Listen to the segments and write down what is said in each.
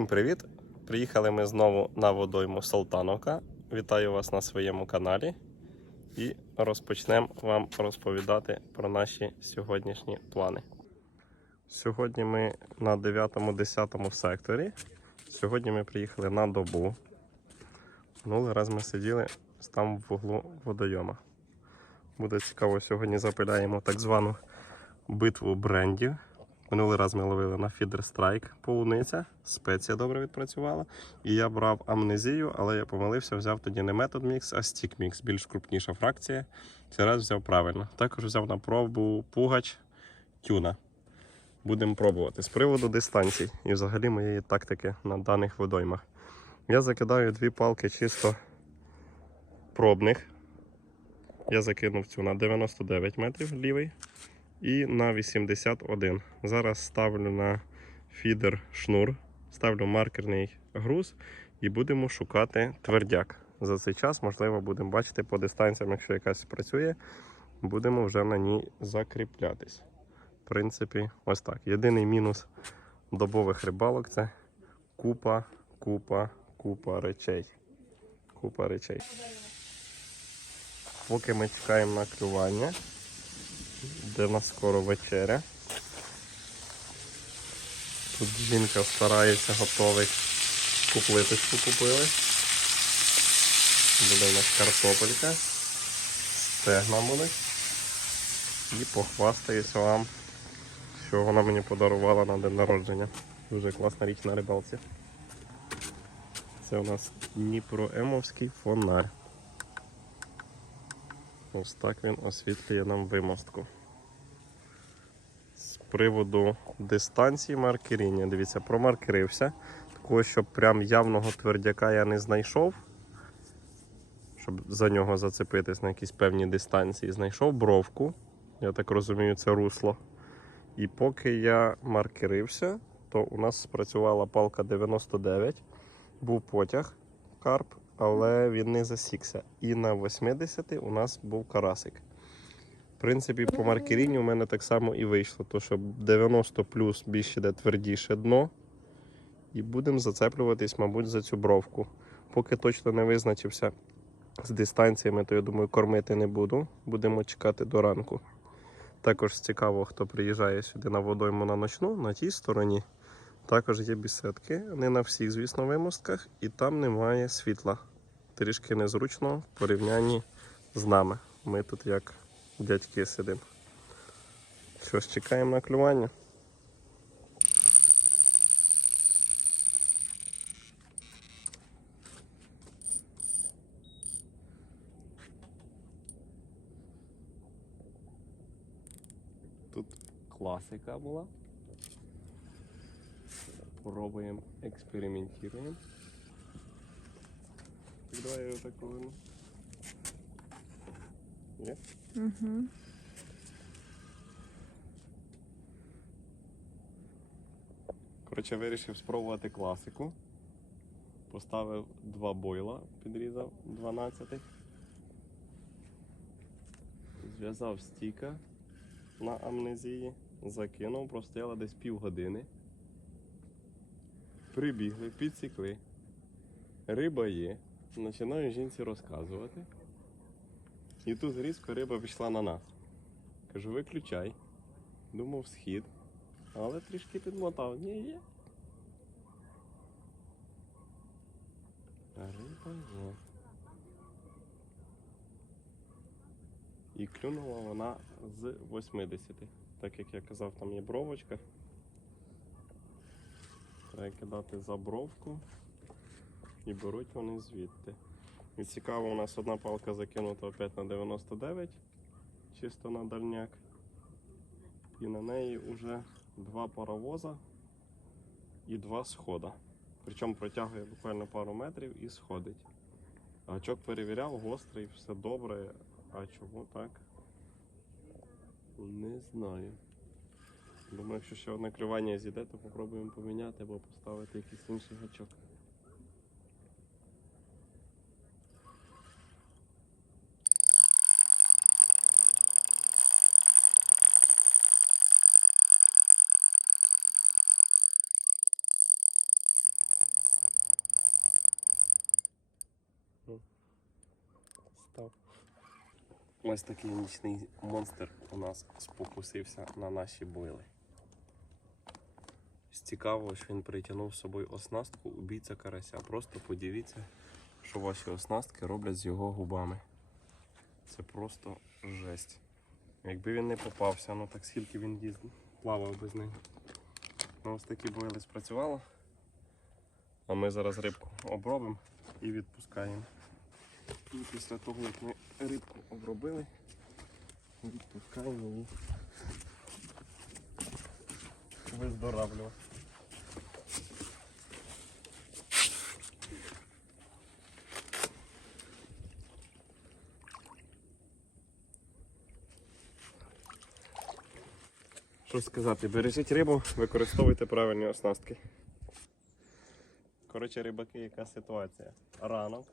привіт! Приїхали ми знову на водойму Салтановка. Вітаю вас на своєму каналі і розпочнемо вам розповідати про наші сьогоднішні плани. Сьогодні ми на 9-10 секторі. Сьогодні ми приїхали на добу. Минулий раз ми сиділи там в вуглу водойома. Буде цікаво, сьогодні запиляємо так звану битву брендів. Минулий раз ми ловили на Feeder Strike полуниця, спеція добре відпрацювала. І я брав амнезію, але я помилився, взяв тоді не метод мікс, а Stick Mix, більш крупніша фракція. Цей раз взяв правильно. Також взяв на пробу пугач тюна. Будемо пробувати. З приводу дистанцій і взагалі моєї тактики на даних водоймах. Я закидаю дві палки чисто пробних. Я закинув цю на 99 метрів лівий і на 81. Зараз ставлю на фідер шнур, ставлю маркерний груз і будемо шукати твердяк. За цей час, можливо, будемо бачити по дистанціям, якщо якась працює, будемо вже на ній закріплятись. В принципі, ось так. Єдиний мінус добових рибалок це купа, купа, купа речей. Купа речей. Поки ми чекаємо на клювання, де нас скоро вечеря. Тут жінка старається готовить куплиточку купили. Буде у нас картопелька, стегна будуть. І похвастаюся вам, що вона мені подарувала на день народження. Дуже класна річ на рибалці. Це у нас Дніпроемовський фонарь. Ось так він освітлює нам вимостку. З приводу дистанції маркеріння, дивіться, промаркерився. Такого, щоб прям явного твердяка я не знайшов, щоб за нього зацепитись на якісь певні дистанції. Знайшов бровку, я так розумію, це русло. І поки я маркерився, то у нас спрацювала палка 99, був потяг карп, але він не засікся. І на 80 у нас був карасик. В принципі, по маркерінню у мене так само і вийшло, то що 90 плюс більше йде твердіше дно. І будемо зацеплюватись, мабуть, за цю бровку. Поки точно не визначився з дистанціями, то я думаю, кормити не буду. Будемо чекати до ранку. Також цікаво, хто приїжджає сюди на водойму на ночну, на тій стороні. Також є бісетки, не на всіх, звісно, вимостках, і там немає світла. Трішки незручно в порівнянні з нами. Ми тут як дядьки сидимо. Що ж, чекаємо на клювання. Тут класика була. Пробуємо, експериментуємо. Так давай я його так поверну. Є? Угу. Коротше, вирішив спробувати класику. Поставив два бойла, підрізав 12. Зв'язав стіка на амнезії, закинув, простояла десь півгодини. Прибігли, підсікли. Риба є. Починаю жінці розказувати. І тут різко риба пішла на нас. Кажу, виключай. Думав схід. Але трішки підмотав. Ні, є. Риба є. І клюнула вона з 80. Так як я казав, там є бровочка. Треба кидати за бровку. І беруть вони звідти. І цікаво, у нас одна палка закинута опять на 99, чисто на дальняк. І на неї вже два паровоза і два схода. Причому протягує буквально пару метрів і сходить. Гачок перевіряв, гострий, все добре. А чому так? Не знаю. Думаю, якщо ще одне кривання з'їде, то спробуємо поміняти або поставити якийсь інший гачок. Ну, став. Ось такий нічний монстр у нас спокусився на наші бойли. З цікавого, що він притягнув з собою оснастку убійця карася. Просто подивіться, що ваші оснастки роблять з його губами. Це просто жесть. Якби він не попався, ну так скільки він їздив, плавав без них. Ну, ось такі бойли спрацювало. А ми зараз рибку обробимо і відпускаємо. І після того, як ми рибку обробили, відпускаємо її виздоравлювати. Що сказати, бережіть рибу, використовуйте правильні оснастки. Коротше, рибаки, яка ситуація? Ранок.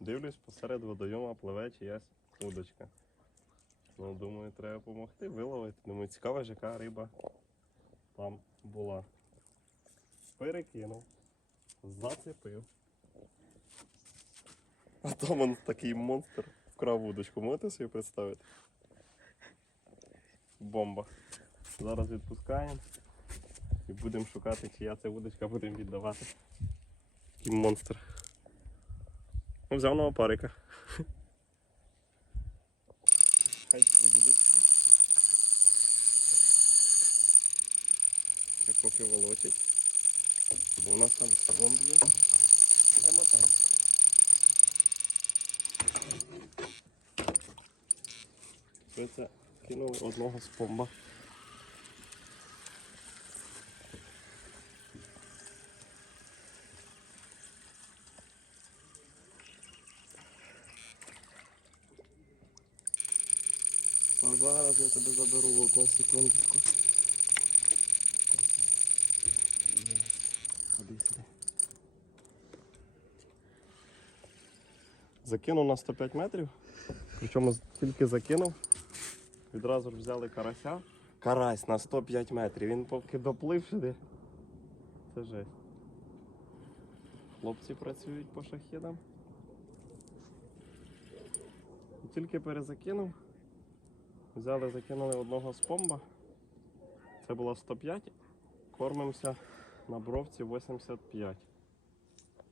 Дивлюсь, посеред водойома пливе чиясь удочка. Ну, думаю, треба допомогти виловити. Думаю, ж, яка риба там була. Перекинув, зацепив. А там он такий монстр вкрав удочку. Можете собі представити? Бомба. Зараз відпускаємо і будемо шукати, чия це удочка, будемо віддавати. Такий монстр. Ну, взяв нового парика. Хай виведеться. Хай поки волочить. Бо у нас там слон є. Хай мотає. Це кинув одного з помба. А зараз я тебе заберу в одну секундочку. Ходи сюди. Закинув на 105 метрів. Причому тільки закинув. Відразу ж взяли карася. Карась на 105 метрів. Він поки доплив сюди. Це жесть. Хлопці працюють по шахідам. Тільки перезакинув. Взяли, закинули одного з помба. Це було 105. Кормимося на бровці 85.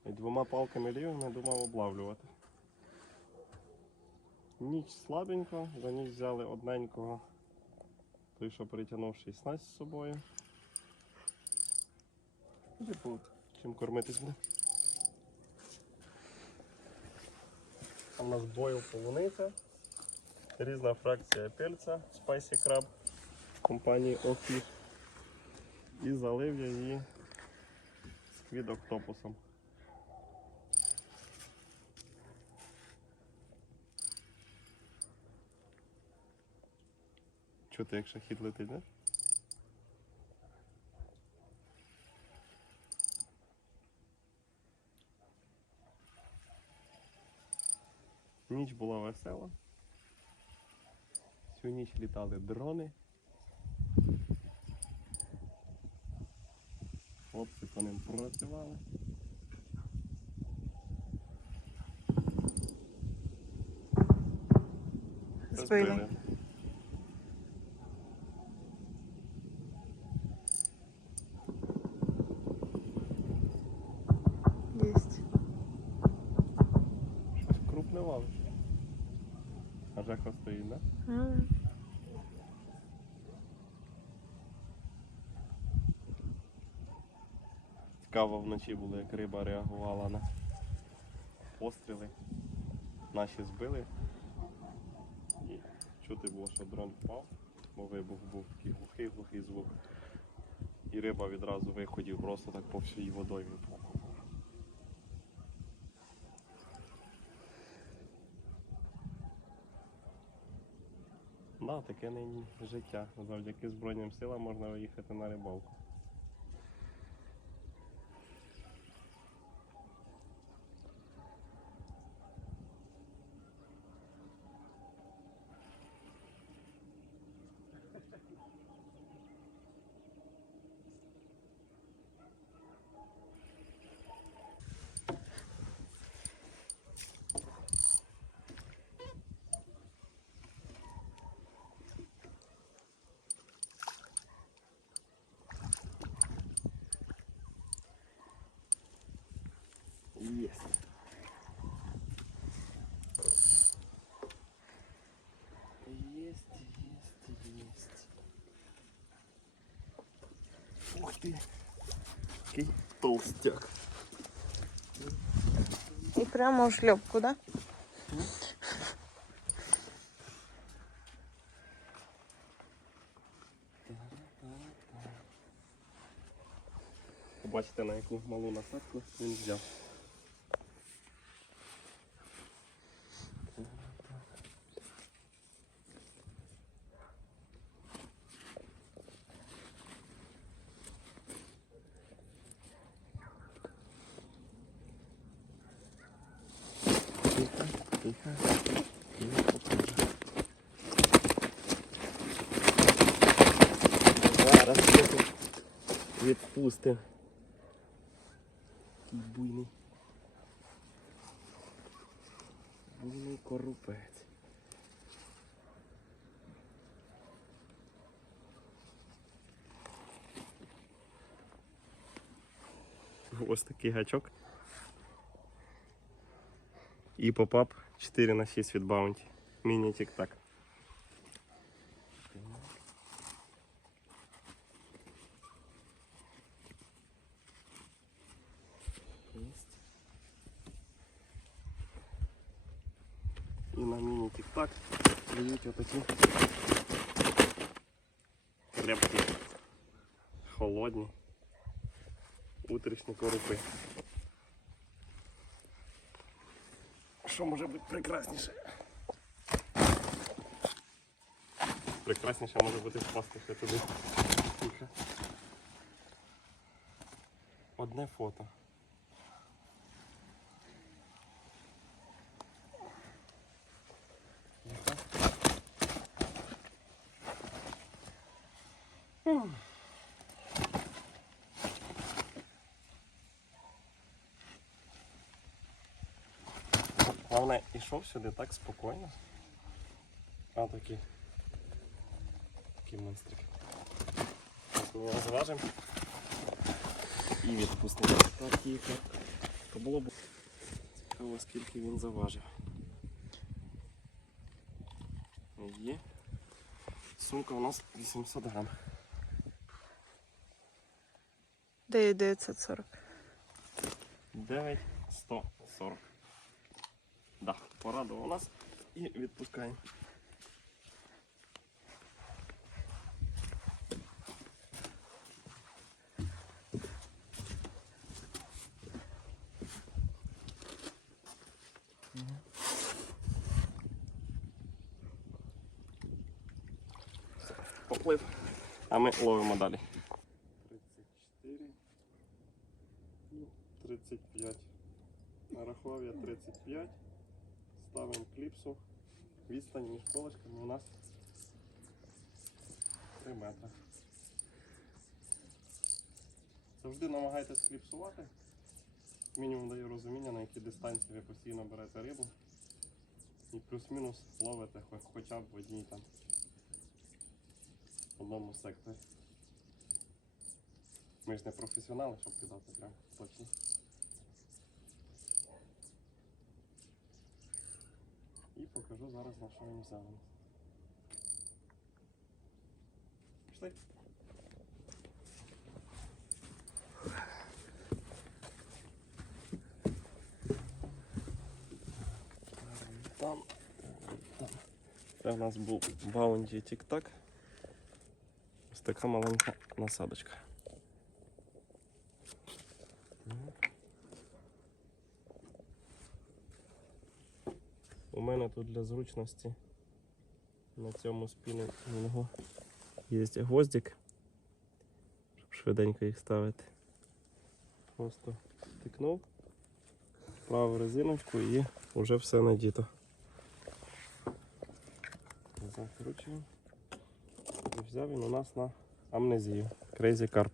І двома палками лівими думав облавлювати. Ніч слабенько, за ніч взяли одненького. Той, що притягнув 16 з собою. І типу, чим кормитись буде. А в нас бойл полуниця. Різна фракція пельця Spicy Crab компанії Ofish. І залив я її сквід октопусом. Чути, як шахід летить, не? Ніч була весела. Всю ніч літали дрони. Хлопці по ним працювали. Збили. Єсть. Щось крупне валиш. А Жеха стоїть, да? А, Цікаво вночі було, як риба реагувала на постріли. Наші збили. І чути було, що дрон впав, бо вибух був такий глухий, глухий звук. І риба відразу виходів просто так по всій водоймі. Да, таке нині життя. Завдяки Збройним силам можна виїхати на рибалку. Есть. Есть, есть, есть. Ух ты! Який толстяк. І прямо в шльопку, да? Побачите, на яку малу насадку він взяв. Відпустимо. Такий буйний. Буйний корупець. Ось такий гачок. І попап 4 на 6 від Bounty. Міні тік-так. І на міні тік-так дають отакі крепкі, холодні, утрішні корупи. Що може бути прекрасніше? Прекрасніше може бути впасти ще. Тихо. Одне фото. Головне, ішов сюди так спокійно. А такі. Такий монстрик. Зараз ми його зважимо. І відпустимо. Так. То було б цікаво, скільки він заважив. Є. Сумка у нас 800 грам. 940. 9140. Порадував нас і відпускаємо. Поплив, а ми ловимо далі. Ставимо. Відстань між колишками у нас 3 метри. Завжди намагайтесь кліпсувати. Мінімум даю розуміння, на якій дистанції ви постійно берете рибу. І плюс-мінус ловите хоча б в одній там одному секторі. Ми ж не професіонали, щоб кидати прям точно. зараз на що він взяли. Пішли. Там, там. Це у нас був Bounty Тік-Так. Ось така маленька насадочка. Мене тут для зручності на цьому спінінгу є гвоздик, щоб швиденько їх ставити. Просто тикнув, праву резиночку і вже все надіто. Закручуємо. І взяв він у нас на амнезію. Crazy Carp.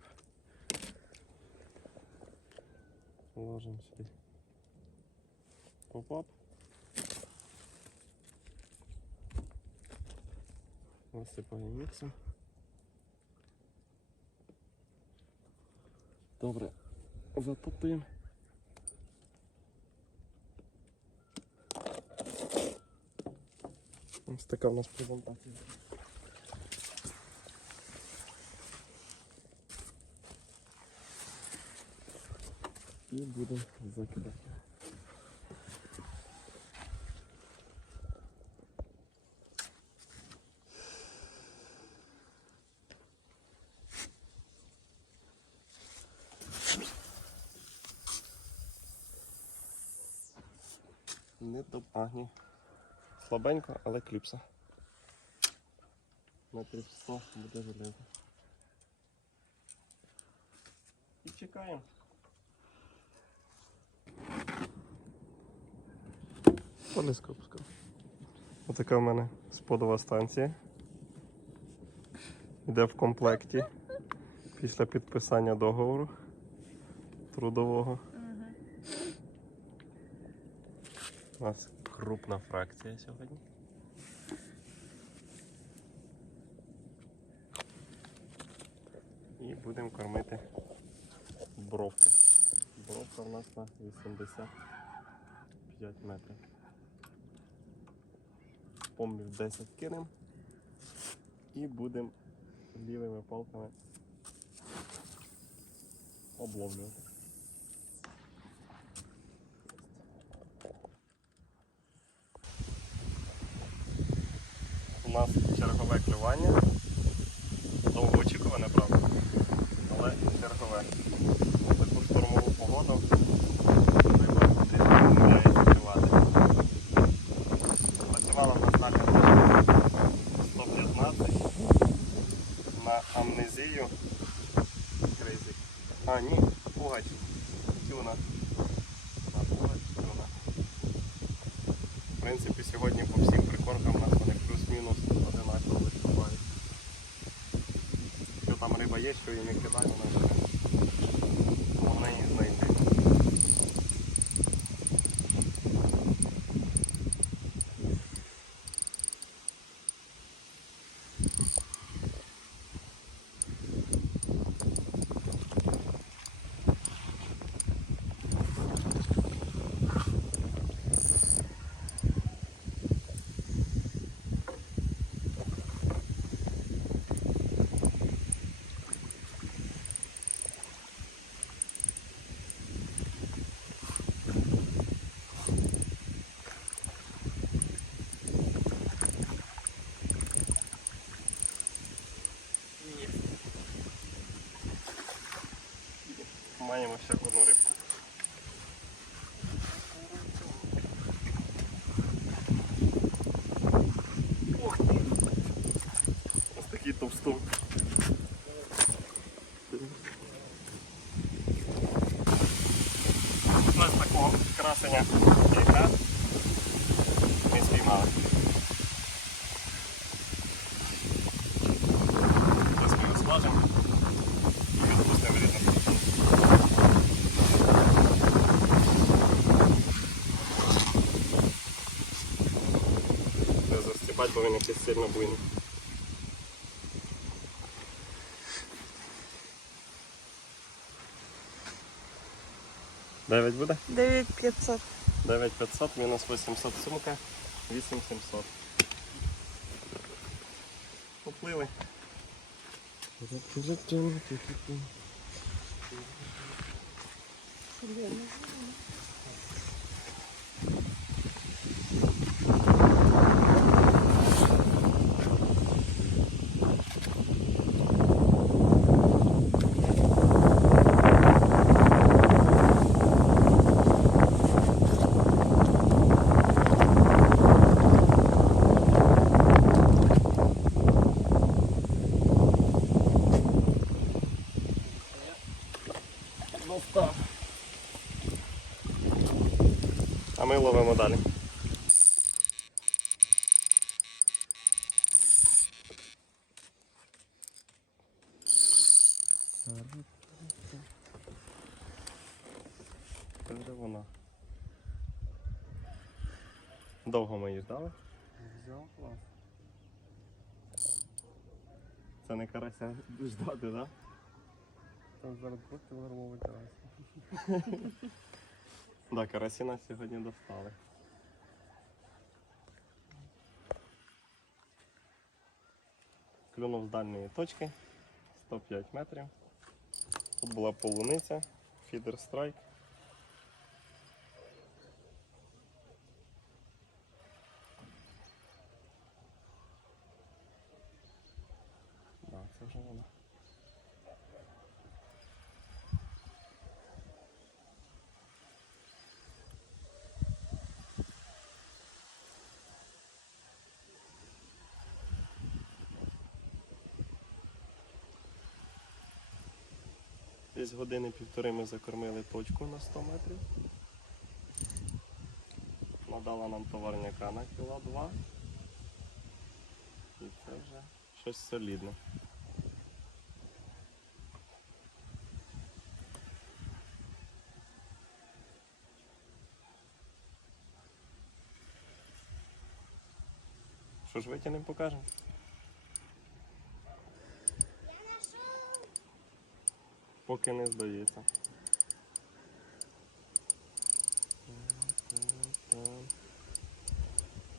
Ложимо сюди. Поп-ап. Висипаємо міксом. Добре, затопимо. Ось така у нас презентація. І будемо закидати. Не до а, ні. Слабенько, але кліпса. Метрів 100 буде залити. І чекаємо. Поліска опускав. Отака в мене сподова станція. Йде в комплекті після підписання договору трудового. У нас крупна фракція сьогодні. І будемо кормити бровку. Бровка у нас на 85 метрів. Помбів 10 кинемо і будемо лівими палками обловлювати. У нас чергове клювання. Довгоочікуване, правда, але чергове. Таку штормову погоду риба клювати. Працювала в нас наша 115 на амнезію. Крейзик. А, ні, пугач. Тюна. А, пугач, тюна. В принципі, сьогодні по всім прикоркам нас вони плюс-мінус одинаково виступають. Що там риба є, що її не кидаємо ще головне її знайти. Маємо ще одну рибку. Ох ти! Ось такий товстук. Ось такого красення яка ми спіймали. Зараз ми його смажемо і відпустимо в рідне. Треба застібати, бо він якийсь сильно буйний. Дев'ять буде? 9500. 9500 мінус 800 сумка, 8700. Поплили. Достав. Ловимо далі. Де вона? Довго ми її ждали? Взяв клас. Це не карася ждати, так? Да? Там зараз 2 кілограмовий карась. Да, карасі нас сьогодні достали. Клюнув з дальньої точки 105 метрів. Тут була полуниця, фідер страйк. Десь години-півтори ми закормили точку на 100 метрів. Надала нам товарняка на кіла 2. І це вже щось солідне. Що ж витягнемо, покажемо? Поки не здається.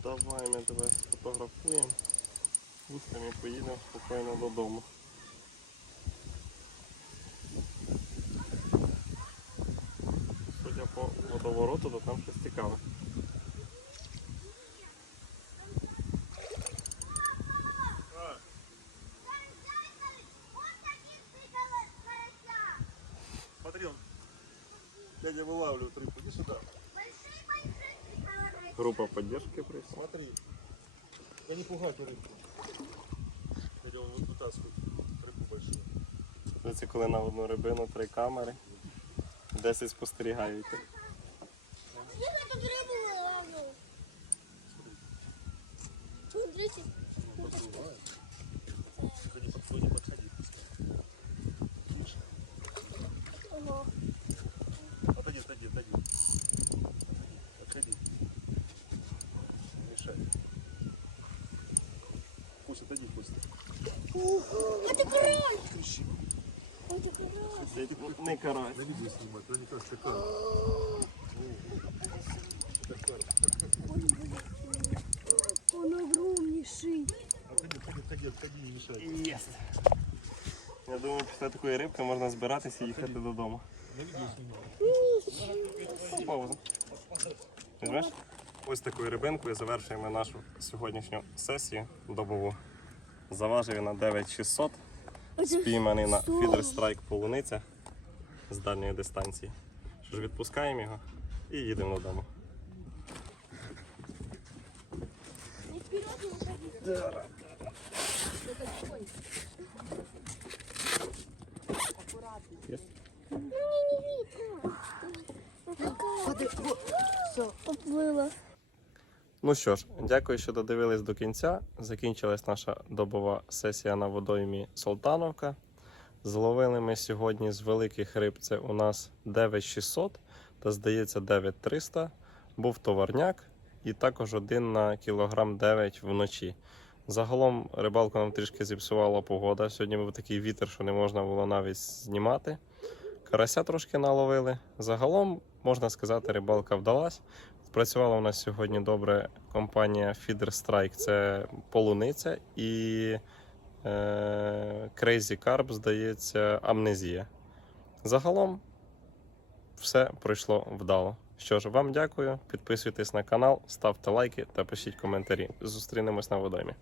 Давай ми тебе сфотографуємо. Пустимо і поїдемо спокійно додому. Судя по водовороту, то там щось цікаве. Дядя вылавливает рыбку. Иди сюда. Группа поддержки пришла. Смотри. Я не пугайте рыбку. Дядя, он вытаскивает рыбку большую. Це коли на одну рибину три камери. Десять спостерігаєте. Я тут рибу ловлю. Тут 30. Король. Не карась. Кажется как. Он огромнейший. Єс! Я думаю, після такої рибки можна збиратися і їхати додому. Пауза. Візьмеш? Ось такою рибинкою завершуємо нашу сьогоднішню сесію добову. Заважив на 9600, спійманий на фідер страйк полуниця з дальньої дистанції. Що ж, відпускаємо його і їдемо додому. Не видно. Все, оплыла. Ну що ж, дякую, що додивились до кінця. Закінчилась наша добова сесія на водоймі Солтановка. Зловили ми сьогодні з великих риб. Це у нас 9600 та, здається, 9300. Був товарняк і також один на кілограм 9 вночі. Загалом рибалку нам трішки зіпсувала погода. Сьогодні був такий вітер, що не можна було навіть знімати. Карася трошки наловили. Загалом, можна сказати, рибалка вдалась. Працювала у нас сьогодні добре компанія Feeder Strike, це полуниця і е, Crazy Carp, здається, амнезія. Загалом все пройшло вдало. Що ж, вам дякую. Підписуйтесь на канал, ставте лайки та пишіть коментарі. Зустрінемось на водоймі.